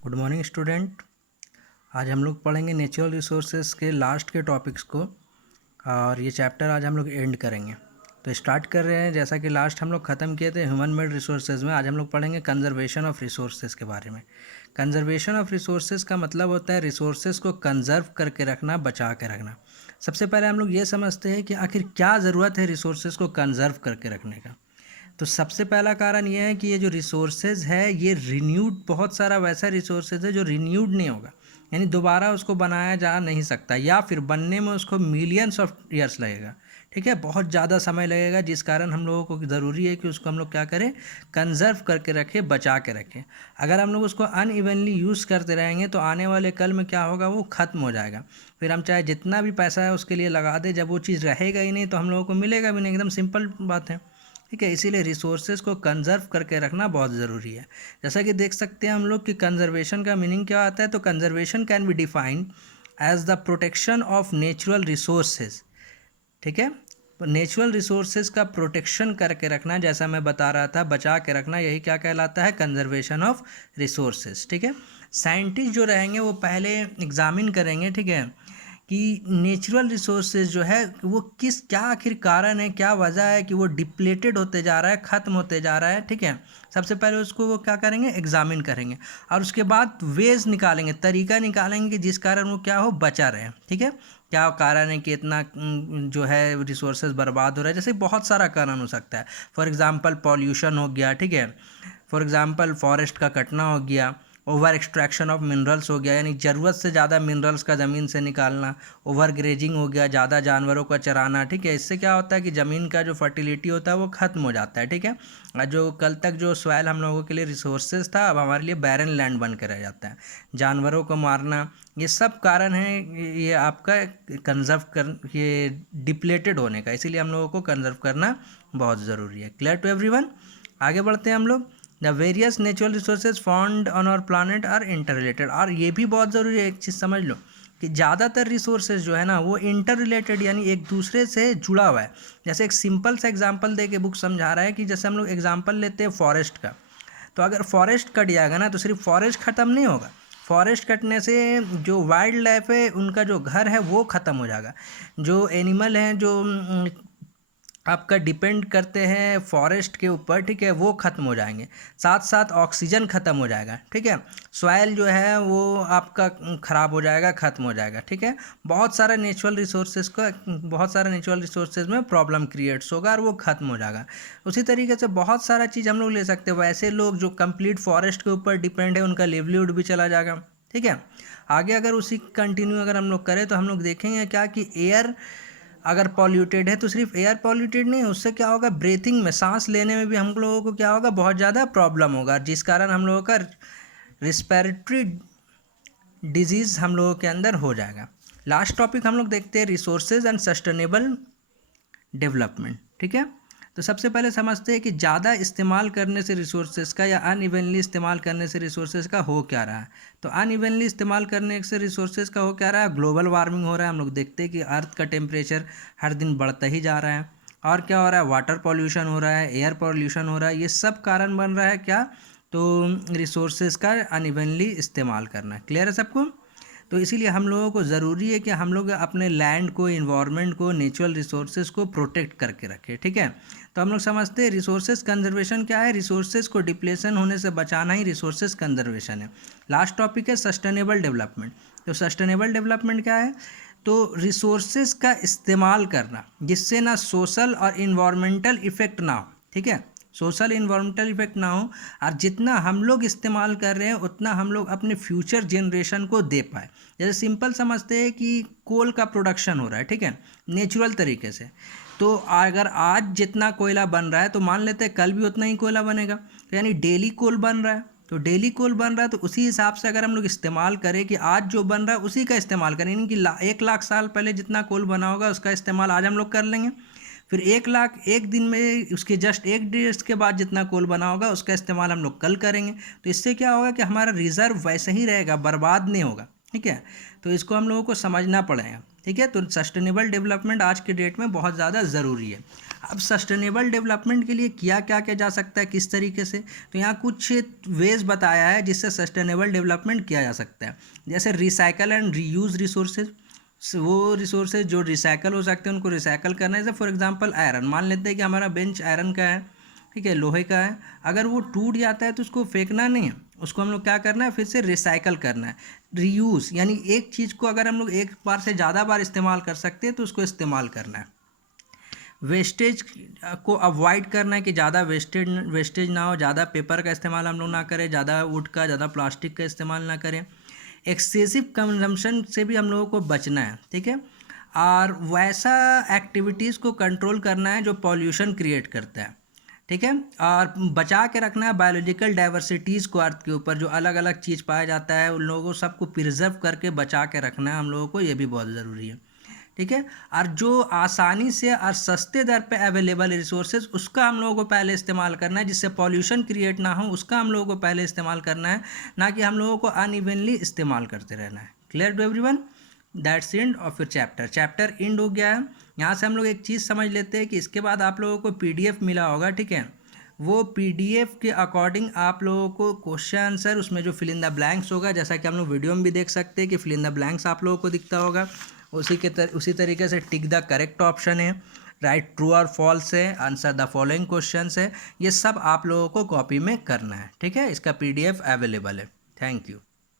Good morning student. आज हम लोग पढ़ेंगे नेचुरल रिसोर्सेज के लास्ट के टॉपिक्स को और ये चैप्टर आज हम लोग एंड करेंगे। तो स्टार्ट कर रहे हैं। जैसा कि लास्ट हम लोग ख़त्म किए थे ह्यूमन मेड रिसोर्सेज में, आज हम लोग पढ़ेंगे कंजर्वेशन ऑफ रिसोर्सेज के बारे में। कंजर्वेशन ऑफ रिसोर्सेज का मतलब होता है रिसोर्सेज को कंजर्व करके रखना, बचा के रखना। सबसे पहले हम लोग ये समझते हैं कि आखिर क्या ज़रूरत है रिसोर्सेज को कंजर्व करके रखने का। तो सबसे पहला कारण ये है कि ये जो रिसोर्सेज है ये रिन्यूड, बहुत सारा वैसा रिसोर्सेज है जो रिन्यूड नहीं होगा, यानी दोबारा उसको बनाया जा नहीं सकता, या फिर बनने में उसको मिलियंस ऑफ ईयर्स लगेगा। ठीक है, बहुत ज़्यादा समय लगेगा, जिस कारण हम लोगों को ज़रूरी है कि उसको हम लोग क्या करें, कंजर्व करके रखें, बचा के रखें। अगर हम लोग उसको अनइवनली यूज़ करते रहेंगे तो आने वाले कल में क्या होगा, वो ख़त्म हो जाएगा। फिर हम चाहे जितना भी पैसा है उसके लिए लगा दें, जब वो चीज़ रहेगा ही नहीं तो हम लोगों को मिलेगा भी नहीं। एकदम सिंपल बात है। ठीक है, इसीलिए रिसोर्सेज को कंजर्व करके रखना बहुत ज़रूरी है। जैसा कि देख सकते हैं हम लोग कि कंजर्वेशन का मीनिंग क्या आता है। तो conservation can be defined as the protection of natural resources. ठीक है, नेचुरल रिसोर्सेज का प्रोटेक्शन करके रखना, जैसा मैं बता रहा था, बचा के रखना, यही क्या कहलाता है, कंजर्वेशन ऑफ रिसोर्सेज। ठीक है, साइंटिस्ट जो रहेंगे वो पहले एग्जामिन करेंगे, ठीक है, कि नेचुरल रिसोर्सेज जो है वो किस, क्या आखिर कारण है, क्या वजह है कि वो डिप्लेटेड होते जा रहा है, ख़त्म होते जा रहा है। ठीक है, सबसे पहले उसको वो क्या करेंगे, एग्जामिन करेंगे, और उसके बाद वेज निकालेंगे, तरीका निकालेंगे कि जिस कारण वो क्या हो, बचा रहे। ठीक है, क्या कारण है कि इतना जो है रिसोर्सेज बर्बाद हो रहा है। जैसे बहुत सारा कारण हो सकता है। फॉर एग्जांपल पॉल्यूशन हो गया, ठीक है, फॉर एग्जांपल फॉरेस्ट का कटना हो गया, ओवर एक्सट्रैक्शन ऑफ मिनरल्स हो गया, यानी ज़रूरत से ज़्यादा मिनरल्स का ज़मीन से निकालना, ओवर ग्रेजिंग हो गया, ज़्यादा जानवरों का चराना। ठीक है, इससे क्या होता है कि ज़मीन का जो फर्टिलिटी होता है वो ख़त्म हो जाता है। ठीक है, और जो कल तक जो सॉइल हम लोगों के लिए रिसोर्सेज था, अब हमारे लिए बैरन लैंड बन के रह जाता है। जानवरों को मारना, ये सब कारण है ये आपका कंजर्व कर, ये डिप्लेटेड होने का, इसीलिए हम लोगों को कंजर्व करना बहुत ज़रूरी है। Clear to everyone? आगे बढ़ते हैं हम लोग। The various natural resources found on our planet are inter related. और ये भी बहुत ज़रूरी है, एक चीज़ समझ लो कि ज़्यादातर रिसोर्सेज जो है ना वो इंटर रिलेटेड, यानी एक दूसरे से जुड़ा हुआ है। जैसे एक सिंपल सा एग्जांपल दे के बुक समझा रहा है कि जैसे हम लोग एग्जांपल लेते हैं फॉरेस्ट का, तो अगर फॉरेस्ट कट जाएगा ना तो सिर्फ फॉरेस्ट ख़त्म नहीं होगा, फॉरेस्ट कटने से जो वाइल्ड लाइफ है उनका जो घर है वो ख़त्म हो जाएगा, जो एनिमल हैं जो आपका डिपेंड करते हैं फॉरेस्ट के ऊपर, ठीक है, वो ख़त्म हो जाएंगे। साथ साथ ऑक्सीजन ख़त्म हो जाएगा। ठीक है, सॉइल जो है वो आपका ख़राब हो जाएगा, ख़त्म हो जाएगा। ठीक है, बहुत सारा नेचुरल रिसोर्सेज का, बहुत सारा नेचुरल रिसोर्सेज में प्रॉब्लम क्रिएट्स होगा और वो ख़त्म हो जाएगा। उसी तरीके से बहुत सारा चीज़ हम लोग ले सकते हैं। वैसे लोग जो कंप्लीट फॉरेस्ट के ऊपर डिपेंड है उनका लिवलीहुड भी चला जाएगा। ठीक है, आगे अगर उसी कंटिन्यू अगर हम लोग करें तो हम लोग देखेंगे क्या कि एयर अगर पॉल्यूटेड है तो सिर्फ एयर पॉल्यूटेड नहीं, उससे क्या होगा, ब्रीथिंग में, सांस लेने में भी हम लोगों को क्या होगा, बहुत ज़्यादा प्रॉब्लम होगा, जिस कारण हम लोगों का रिस्पिरेटरी डिजीज़ हम लोगों के अंदर हो जाएगा। लास्ट टॉपिक हम लोग देखते हैं रिसोर्सेज एंड सस्टेनेबल डेवलपमेंट। ठीक है, तो सबसे पहले समझते हैं कि ज़्यादा इस्तेमाल करने से रिसोर्सेज का या अनइवनली इस्तेमाल करने से रिसोर्सेज का हो क्या रहा है। तो अनइवनली इस्तेमाल करने से रिसोर्सेज का हो क्या रहा है, ग्लोबल वार्मिंग हो रहा है। हम लोग देखते हैं कि अर्थ का टेम्परेचर हर दिन बढ़ता ही जा रहा है। और क्या हो रहा है, वाटर पॉल्यूशन हो रहा है, एयर पॉल्यूशन हो रहा है, ये सब कारण बन रहा है क्या, तो रिसोर्सेज का अनइवनली इस्तेमाल करना। क्लियर है सबको? तो इसीलिए हम लोगों को ज़रूरी है कि हम लोग अपने लैंड को, इन्वायरमेंट को, नेचुरल रिसोर्सेज को प्रोटेक्ट करके रखें। ठीक है, तो हम लोग समझते हैं रिसोर्सेज कंजर्वेशन क्या है, रिसोर्सेज को डिप्लेशन होने से बचाना ही रिसोर्सेज कंजर्वेशन है। लास्ट टॉपिक है सस्टेनेबल डेवलपमेंट। तो सस्टेनेबल डेवलपमेंट क्या है, तो रिसोर्सेज का इस्तेमाल करना जिससे ना सोशल और इन्वायरमेंटल इफ़ेक्ट ना हो। ठीक है, सोशल इन्वायरमेंटल इफेक्ट ना हो, और जितना हम लोग इस्तेमाल कर रहे हैं उतना हम लोग अपने फ्यूचर जनरेशन को दे पाए। जैसे सिंपल समझते हैं कि कोल का प्रोडक्शन हो रहा है, ठीक है, नेचुरल तरीके से, तो अगर आज जितना कोयला बन रहा है तो मान लेते हैं कल भी उतना ही कोयला बनेगा, तो यानी डेली कोल बन रहा है, तो डेली कोल बन रहा है, तो उसी हिसाब से अगर हम लोग इस्तेमाल करें कि आज जो बन रहा है उसी का इस्तेमाल करें, यानी कि 1 लाख साल पहले जितना कोल बना होगा उसका इस्तेमाल आज हम लोग कर लेंगे, फिर 1 लाख एक दिन में उसके जस्ट 1 डेज के बाद जितना कोल बना होगा उसका इस्तेमाल हम लोग कल करेंगे। तो इससे क्या होगा कि हमारा रिज़र्व वैसे ही रहेगा, बर्बाद नहीं होगा। ठीक है, तो इसको हम लोगों को समझना पड़ेगा। ठीक है, तो सस्टेनेबल डेवलपमेंट आज के डेट में बहुत ज़्यादा ज़रूरी है। अब सस्टेनेबल डेवलपमेंट के लिए क्या क्या किया जा सकता है, किस तरीके से, तो यहाँ कुछ वेज बताया है जिससे सस्टेनेबल डेवलपमेंट किया जा सकता है। जैसे रिसाइकल एंड रीयूज रिसोर्सेज, वो रिसोर्सेज जो रिसाइकल हो सकते हैं उनको रिसाइकल करना है। जैसे फॉर एग्जांपल आयरन, मान लेते हैं कि हमारा बेंच आयरन का है, ठीक है, लोहे का है, अगर वो टूट जाता है तो उसको फेंकना नहीं है, उसको हम लोग क्या करना है, फिर से रिसाइकल करना है। रीयूज़ यानी एक चीज़ को अगर हम लोग एक बार से ज़्यादा बार इस्तेमाल कर सकते हैं तो उसको इस्तेमाल करना है। वेस्टेज को अवॉइड करना है कि ज़्यादा वेस्टेज ना हो, ज़्यादा पेपर का इस्तेमाल हम लोग ना करें, ज़्यादा वुड का, ज़्यादा प्लास्टिक का इस्तेमाल ना करें। एक्सेसिव कंजम्पशन से भी हम लोगों को बचना है, ठीक है। और वैसा एक्टिविटीज़ को कंट्रोल करना है जो पॉल्यूशन क्रिएट करता है, ठीक है। और बचा के रखना है बायोलॉजिकल डाइवर्सिटीज़ को अर्थ के ऊपर, जो अलग अलग चीज़ पाया जाता है उन लोगों को सबको प्रिजर्व करके बचा के रखना है हम लोगों को, ये भी बहुत ज़रूरी है, ठीक है। और जो आसानी से और सस्ते दर पे अवेलेबल रिसोर्सेज उसका हम लोगों को पहले इस्तेमाल करना है, जिससे पॉल्यूशन क्रिएट ना हो उसका हम लोगों को पहले इस्तेमाल करना है, ना कि हम लोगों को अनइवनली इस्तेमाल करते रहना है। Clear to everyone? That's end of your chapter end हो गया है। यहाँ से हम लोग एक चीज़ समझ लेते हैं कि इसके बाद आप लोगों को PDF मिला होगा, ठीक है। वो PDF के अकॉर्डिंग आप लोगों को क्वेश्चन आंसर उसमें जो फिल इन द ब्लैंक्स होगा, जैसा कि हम लोग वीडियो में भी देख सकते हैं कि फिल इन द ब्लैंक्स आप लोगों को दिखता होगा, उसी तरीके से टिक द करेक्ट ऑप्शन है, राइट ट्रू और फॉल्स है, आंसर द फॉलोइंग क्वेश्चंस है, ये सब आप लोगों को कॉपी में करना है, ठीक है। इसका PDF अवेलेबल है। Thank you.